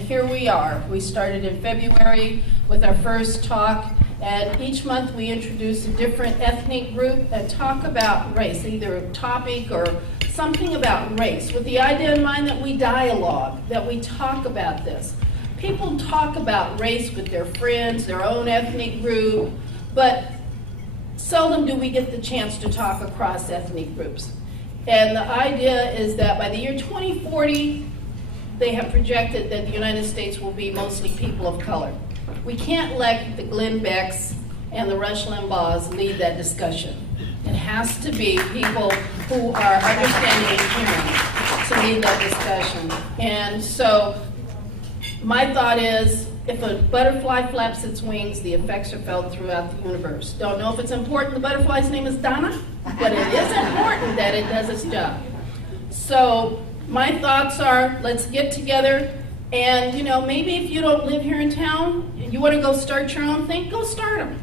Here we are. We started in February with our first talk, and each month we introduce a different ethnic group and talk about race, either a topic or something about race, with the idea in mind that we dialogue, that we talk about this. People talk about race with their friends, their own ethnic group, but seldom do we get the chance to talk across ethnic groups. And the idea is that by the year 2040, they have projected that the United States will be mostly people of color. We can't let the Glenn Becks and the Rush Limbaughs lead that discussion. It has to be people who are understanding and caring to lead that discussion. And so my thought is, if a butterfly flaps its wings, the effects are felt throughout the universe. Don't know if it's important the butterfly's name is Donna, but it is important that it does its job. So my thoughts are, let's get together, and maybe if you don't live here in town and you want to go start your own thing, go start them.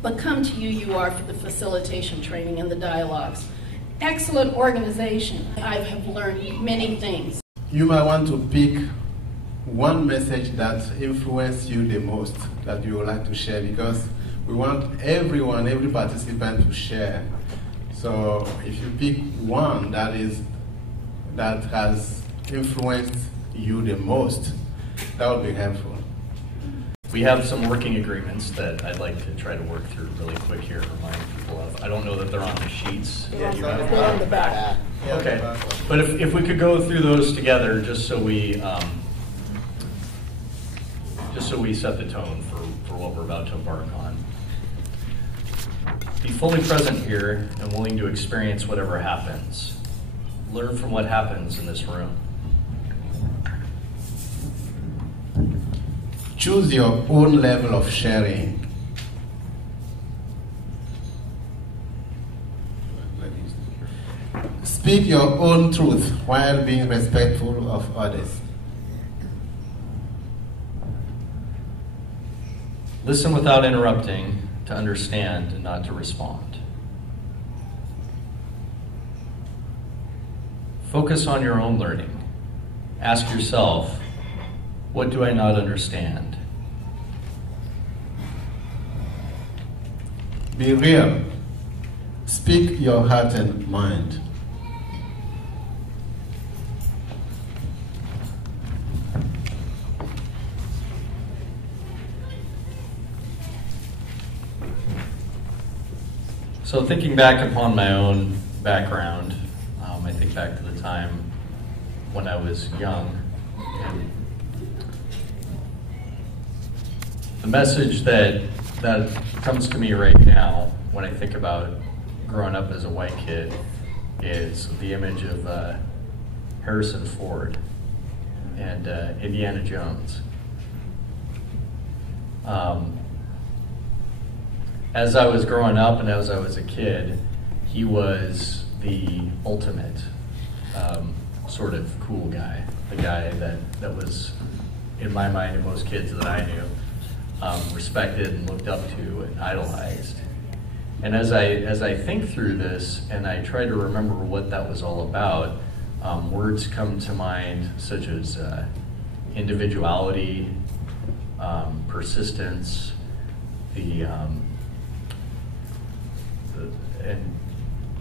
But come to UUR for the facilitation training and the dialogues. Excellent organization. I have learned many things. You might want to pick one message that influenced you the most that you would like to share, because we want everyone, every participant to share. So if you pick one that has influenced you the most, that would be helpful. We have some working agreements that I'd like to try to work through really quick here, remind people of. I don't know that they're on the sheets. Yeah, you have them on the back. Okay, but if we could go through those together, just so we set the tone for what we're about to embark on. Be fully present here and willing to experience whatever happens. Learn from what happens in this room. Choose your own level of sharing. Speak your own truth while being respectful of others. Listen without interrupting, to understand and not to respond. Focus on your own learning. Ask yourself, what do I not understand? Be real. Speak your heart and mind. So thinking back upon my own background, I think back to the time when I was young. And the message that comes to me right now when I think about growing up as a white kid is the image of Harrison Ford and Indiana Jones. As I was growing up and as I was a kid, he was the ultimate sort of cool guy, the guy that was, in my mind, and most kids that I knew, respected and looked up to and idolized. And as I think through this and I try to remember what that was all about, words come to mind such as individuality, persistence, and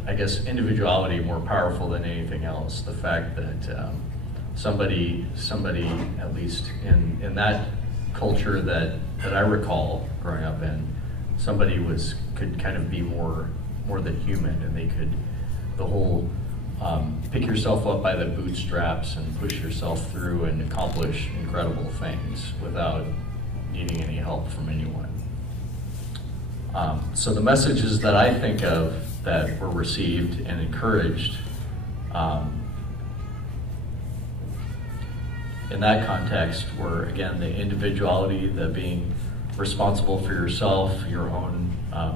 I guess individuality more powerful than anything else. The fact that somebody, at least in that culture that I recall growing up in, somebody could kind of be more than human, and they could, the whole pick yourself up by the bootstraps and push yourself through and accomplish incredible things without needing any help from anyone. So the messages that I think of that were received and encouraged in that context were, again, the individuality, the being responsible for yourself, your own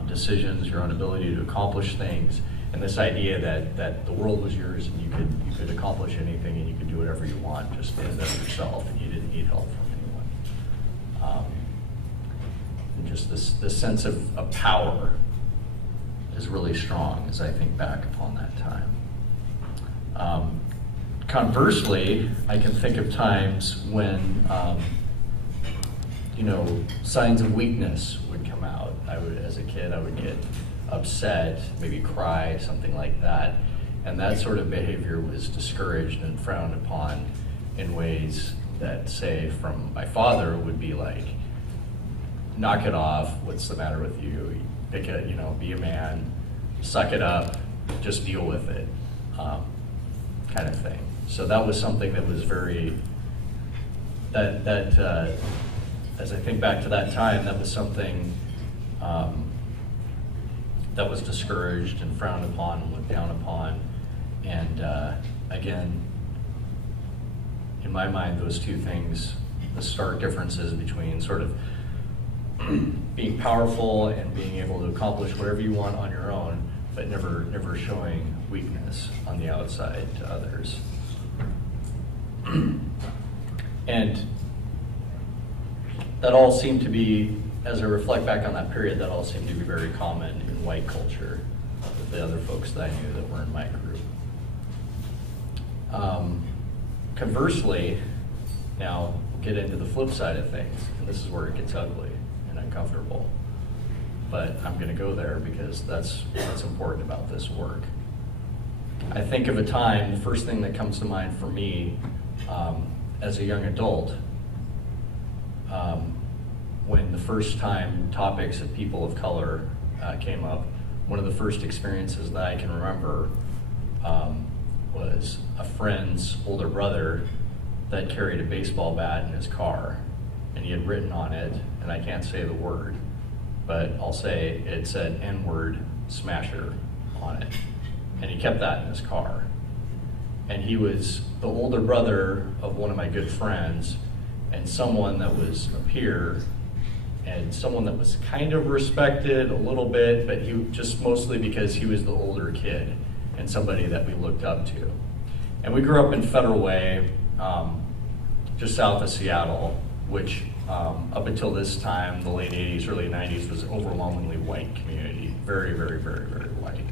decisions, your own ability to accomplish things, and this idea that the world was yours and you could accomplish anything and you could do whatever you want just in and of yourself, and you didn't need help from anyone. And just this sense of power is really strong as I think back upon that time. conversely, I can think of times when, you know, signs of weakness would come out. As a kid, I would get upset, maybe cry, something like that. And that sort of behavior was discouraged and frowned upon in ways that, say, from my father would be like, knock it off, what's the matter with you? Pick it, you know, be a man, suck it up, just deal with it, kind of thing. So that was something that was very, as I think back to that time, that was something that was discouraged and frowned upon and looked down upon. And again, in my mind, those two things, the stark differences between sort of being powerful and being able to accomplish whatever you want on your own, but never showing weakness on the outside to others. And that all seemed to be, as I reflect back on that period, that all seemed to be very common in white culture with the other folks that I knew that were in my group. Conversely, now we'll get into the flip side of things, and this is where it gets ugly and uncomfortable. But I'm going to go there because that's what's important about this work. I think of a time, the first thing that comes to mind for me as a young adult, when the first time topics of people of color came up, one of the first experiences that I can remember was a friend's older brother that carried a baseball bat in his car, and he had written on it, and I can't say the word, but I'll say it said N-word smasher on it, and he kept that in his car. And he was the older brother of one of my good friends, and someone that was a peer, and someone that was kind of respected a little bit, but he just mostly because he was the older kid and somebody that we looked up to. And we grew up in Federal Way, just south of Seattle, which up until this time, the late 80s, early 90s, was an overwhelmingly white community. Very, very, very, very white.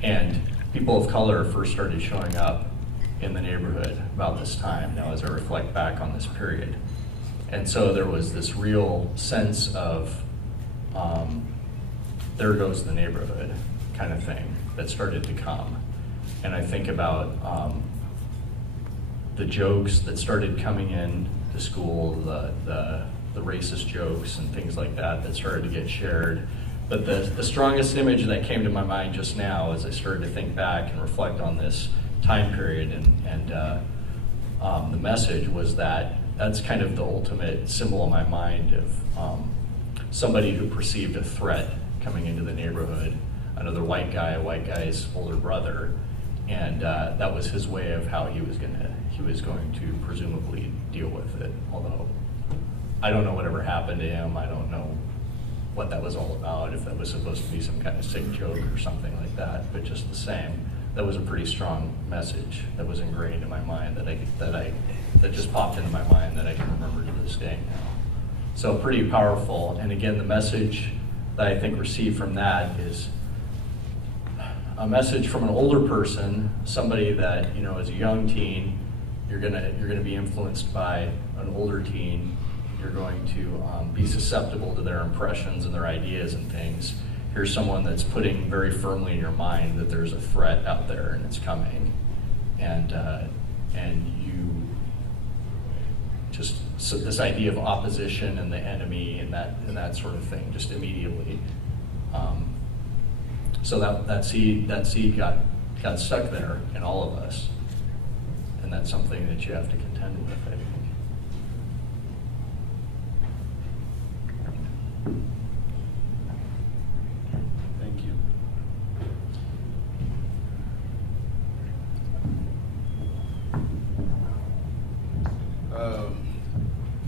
And people of color first started showing up in the neighborhood about this time, now as I reflect back on this period. And so there was this real sense of, there goes the neighborhood kind of thing that started to come. And I think about the jokes that started coming in to school, the racist jokes and things like that started to get shared. But the strongest image that came to my mind just now as I started to think back and reflect on this time period and the message was that's kind of the ultimate symbol in my mind of somebody who perceived a threat coming into the neighborhood, another white guy, a white guy's older brother, and that was his way of how he was going to presumably deal with it. Although I don't know whatever happened to him, I don't know what that was all about, if that was supposed to be some kind of sick joke or something like that, but just the same, that was a pretty strong message that was ingrained in my mind that just popped into my mind that I can remember to this day now. So pretty powerful, and again, the message that I think received from that is a message from an older person, somebody that, you know, as a young teen, you're gonna be influenced by an older teen. You're going to be susceptible to their impressions and their ideas and things. Here's someone that's putting very firmly in your mind that there's a threat out there and it's coming, and you just this idea of opposition and the enemy and that sort of thing just immediately. So that seed got stuck there in all of us, and that's something that you have to contend with, I think. Thank you.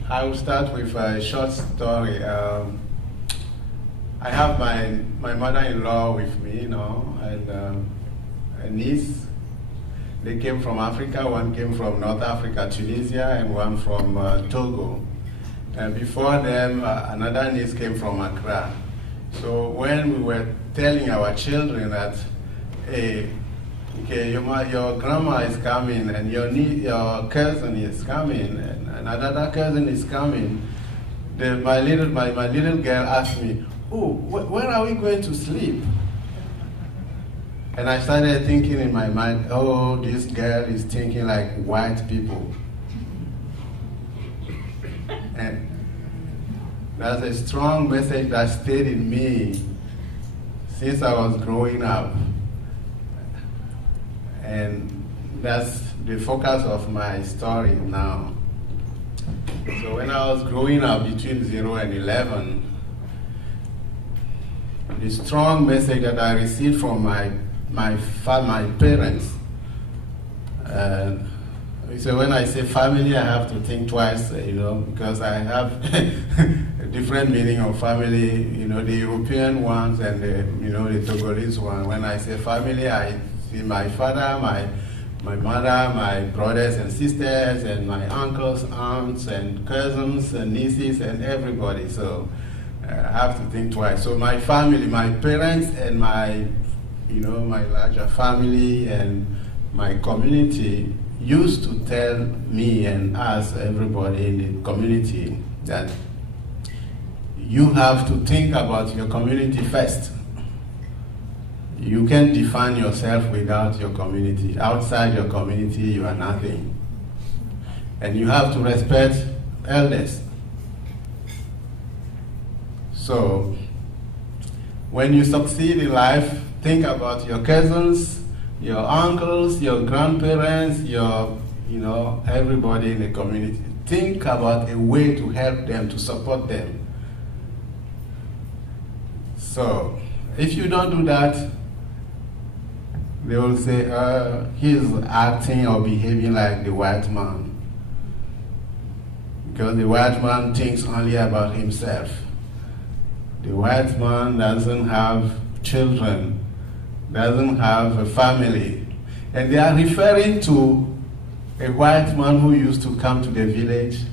I will start with a short story. I have my mother-in-law with me, you know, and a niece. They came from Africa. One came from North Africa, Tunisia, and one from Togo. And before them, another niece came from Accra. So when we were telling our children that, hey, okay, your grandma is coming, and your cousin is coming, and another cousin is coming. My little girl asked me, "Oh, when are we going to sleep?" And I started thinking in my mind, "Oh, this girl is thinking like white people." And that's a strong message that stayed in me since I was growing up. And that's the focus of my story now. So when I was growing up between 0 and 11, the strong message that I received from my parents, so when I say family, I have to think twice, because I have a different meaning of family, the European ones and the Togolese one. When I say family, I see my father, my mother, my brothers and sisters, and my uncles, aunts, and cousins, and nieces, and everybody. So I have to think twice. So my family, my parents, and my larger family, and my community used to tell me and us, everybody in the community, that you have to think about your community first. You can't define yourself without your community. Outside your community, you are nothing. And you have to respect elders. So, when you succeed in life, think about your cousins, your uncles, your grandparents, everybody in the community. Think about a way to help them, to support them. So, if you don't do that, they will say, he's acting or behaving like the white man. Because the white man thinks only about himself. The white man doesn't have children, doesn't have a family. And they are referring to a white man who used to come to the village,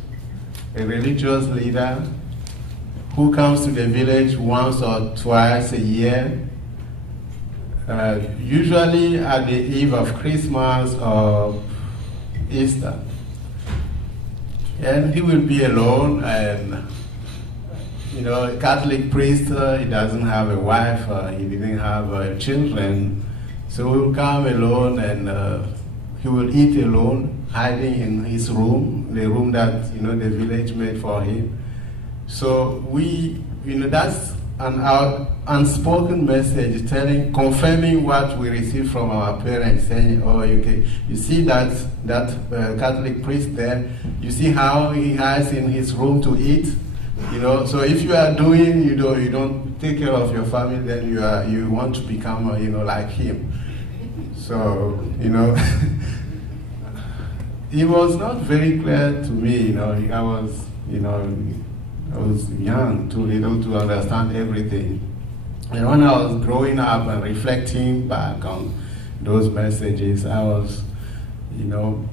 a religious leader who comes to the village once or twice a year, usually at the eve of Christmas or Easter. And he will be alone, and a Catholic priest, he doesn't have a wife, he didn't have children, so he will come alone, and he will eat alone, hiding in his room, the room that the village made for him. So that's an unspoken message confirming what we receive from our parents, saying, "Oh, okay, you see that Catholic priest there, you see how he hides in his room to eat? So if you are doing, you don't take care of your family, then you want to become, like him." So, it was not very clear to me, I was young, too little to understand everything. And when I was growing up and reflecting back on those messages, I was,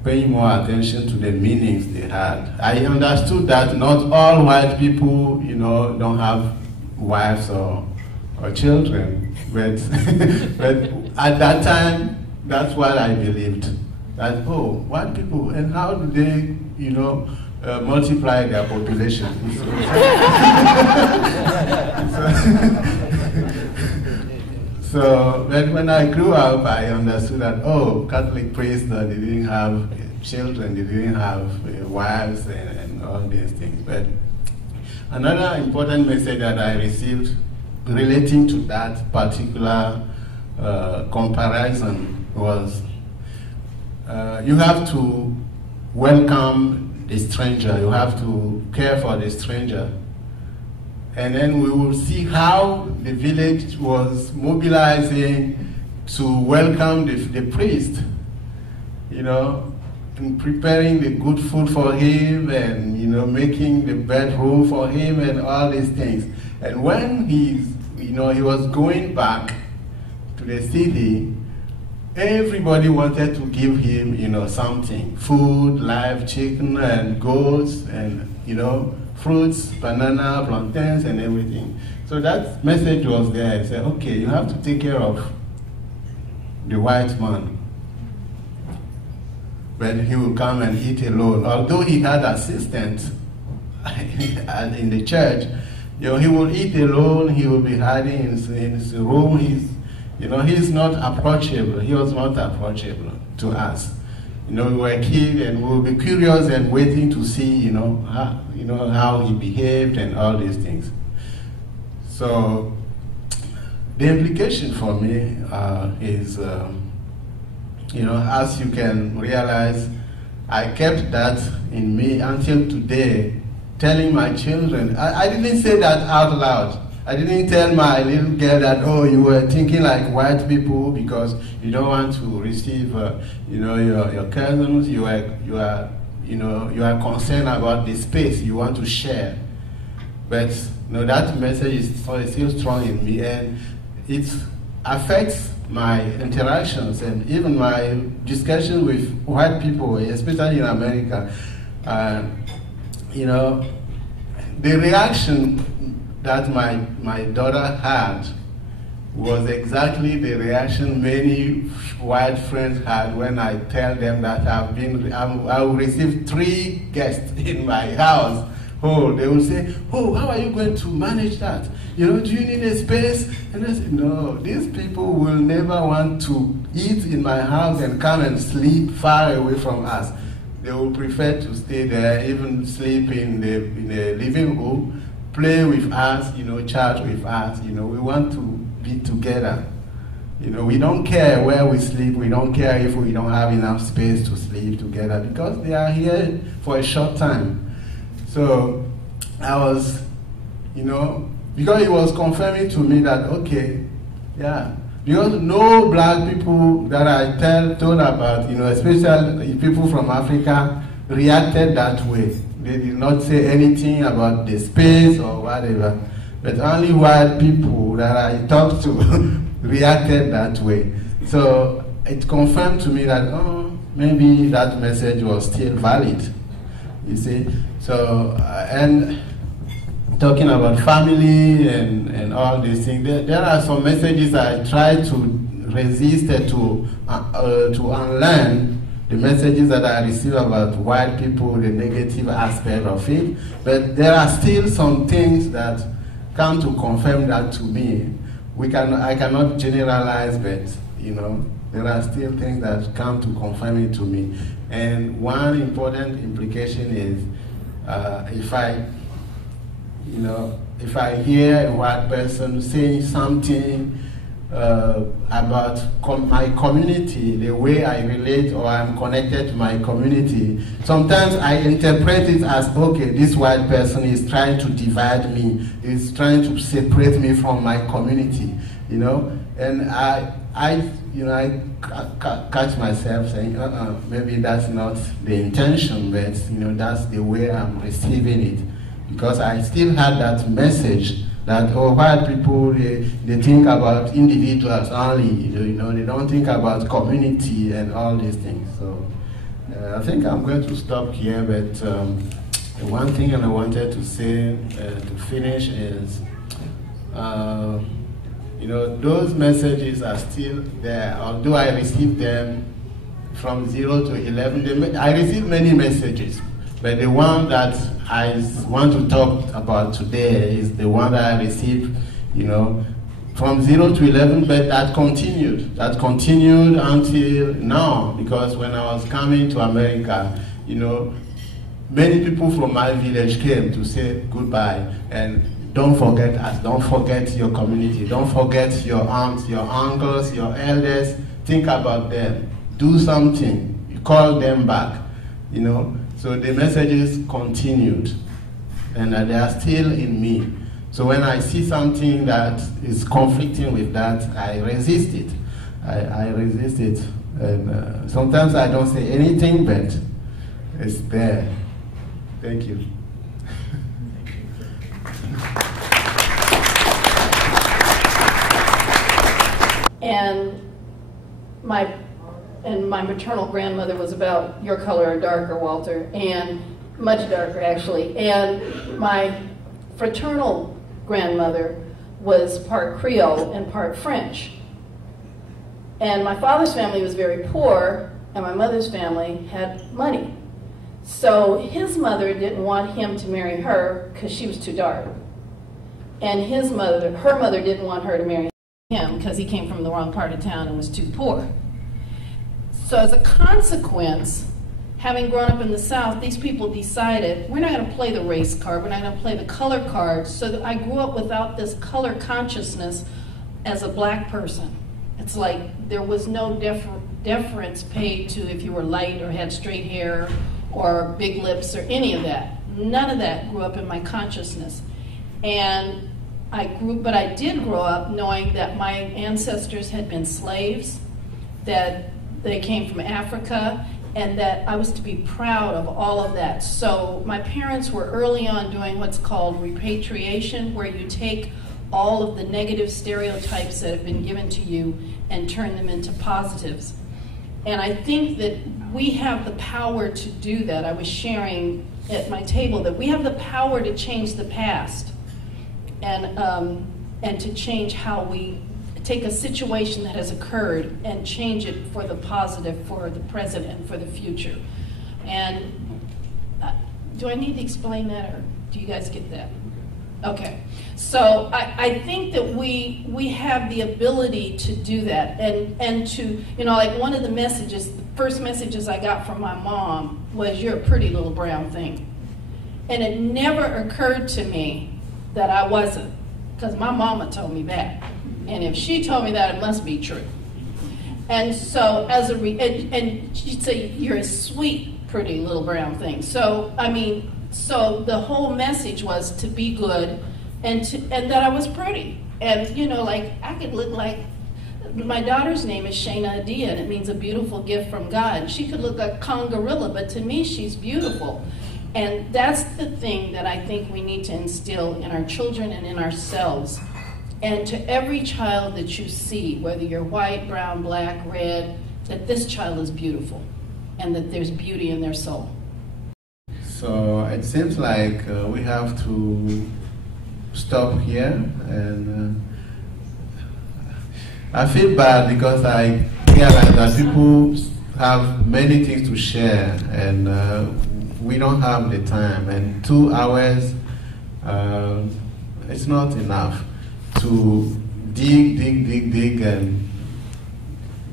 paying more attention to the meanings they had. I understood that not all white people, don't have wives or children, but at that time, that's what I believed. That, white people, and how do they, multiply their population? So when I grew up, I understood that, Catholic priests, they didn't have children, they didn't have wives and all these things. But another important message that I received relating to that particular comparison was, you have to welcome the stranger, you have to care for the stranger. And then we will see how the village was mobilizing to welcome the priest, and preparing the good food for him, and making the bedroom for him, and all these things. And when he was going back to the city, everybody wanted to give him, something: food, live chicken, and goats, and fruits, banana, plantains, and everything. So that message was there. I said, okay, you have to take care of the white man. but he will come and eat alone. Although he had assistants in the church, he will eat alone. He will be hiding in his room. He's not approachable. He was not approachable to us. We were kids, and we will be curious and waiting to see, how he behaved and all these things. So the implication for me is, as you can realize, I kept that in me until today, telling my children. I didn't say that out loud. I didn't tell my little girl that, oh, you were thinking like white people because you don't want to receive, your cousins. You are concerned about the space you want to share. But that message is still strong in me, and it affects my interactions and even my discussion with white people, especially in America. The reaction that my daughter had was exactly the reaction many white friends had when I tell them that I will receive 3 guests in my house. Oh, they will say, oh, how are you going to manage that? Do you need a space? And I say, no, these people will never want to eat in my house and come and sleep far away from us. They will prefer to stay there, even sleep in the living room, play with us, chat with us. We want to be together. We don't care where we sleep. We don't care if we don't have enough space to sleep together because they are here for a short time. So I was, because it was confirming to me that, okay, yeah, because no black people that I told about, especially people from Africa, reacted that way. They did not say anything about the space or whatever, but only white people that I talked to reacted that way. So it confirmed to me that, oh, maybe that message was still valid, you see. So, and talking about family and all these things, there are some messages I try to resist to unlearn the messages that I receive about white people, the negative aspect of it. But there are still some things that come to confirm that to me. I cannot generalize, but there are still things that come to confirm it to me. And one important implication is if I hear a white person saying something about my community, the way I relate or I'm connected to my community, sometimes I interpret it as, okay, this white person is trying to divide me, is trying to separate me from my community, and I catch myself saying, maybe that's not the intention, but that's the way I'm receiving it, because I still had that message that white people they think about individuals only, they don't think about community and all these things. So I think I'm going to stop here, but one thing I wanted to say to finish is, those messages are still there. Although I received them from 0 to 11, I received many messages, but the one that I want to talk about today is the one that I received, from 0 to 11, but that continued until now, because when I was coming to America, many people from my village came to say goodbye, and don't forget us, don't forget your community, don't forget your aunts, your uncles, your elders, think about them, do something, call them back, So the messages continued, and they are still in me. So when I see something that is conflicting with that, I resist it. I resist it. And sometimes I don't say anything, but it's there. Thank you. And my maternal grandmother was about your color or darker, Walter, and much darker actually. And my fraternal grandmother was part Creole and part French. And my father's family was very poor, and my mother's family had money. So his mother didn't want him to marry her because she was too dark. And her mother didn't want her to marry him because he came from the wrong part of town and was too poor. So as a consequence, having grown up in the South, these people decided, we're not going to play the race card, we're not going to play the color card. So that I grew up without this color consciousness as a black person. It's like there was no deference paid to if you were light or had straight hair or big lips or any of that. None of that grew up in my consciousness. And but I did grow up knowing that my ancestors had been slaves, that they came from Africa, and that I was to be proud of all of that. So my parents were early on doing what's called repatriation, where you take all of the negative stereotypes that have been given to you and turn them into positives. And I think that we have the power to do that. I was sharing at my table that we have the power to change the past and to change how we take a situation that has occurred and change it for the positive, for the present, and for the future. And do I need to explain that, or do you guys get that? Okay. So I think that we have the ability to do that, and to, like one of the messages, the first messages I got from my mom was, "You're a pretty little brown thing." And it never occurred to me that I wasn't, because my mama told me that. And if she told me that, it must be true. And so and she'd say, "You're a sweet, pretty little brown thing." So, so the whole message was to be good and that I was pretty. And, like I could look like, my daughter's name is Shayna Adia, and it means a beautiful gift from God. She could look like Congarilla, but to me, she's beautiful. And that's the thing that I think we need to instill in our children and in ourselves. And to every child that you see, whether you're white, brown, black, red, that this child is beautiful and that there's beauty in their soul. So it seems like we have to stop here, and I feel bad because I realize that people have many things to share, and we don't have the time, and 2 hours it's not enough to dig and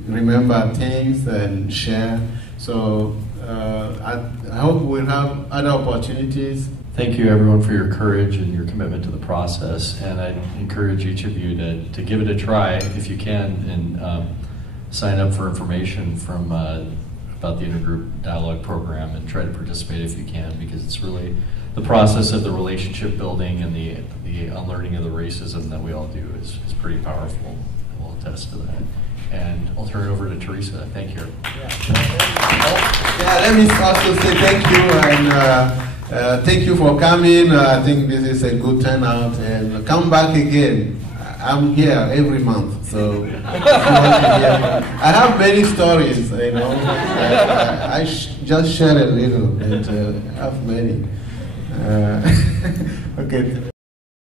remember things and share. So I hope we'll have other opportunities. Thank you everyone for your courage and your commitment to the process, and I encourage each of you to give it a try if you can, and sign up for information from about the intergroup dialogue program and try to participate if you can, because it's really the process of the relationship building and the unlearning of the racism that we all do is pretty powerful. I will attest to that. And I'll turn it over to Teresa. Thank you. Yeah, let me also say thank you, and thank you for coming. I think this is a good turnout, and come back again. I'm here every month, so if you want to hear, I have many stories, I just share a little, and I have many. Okay.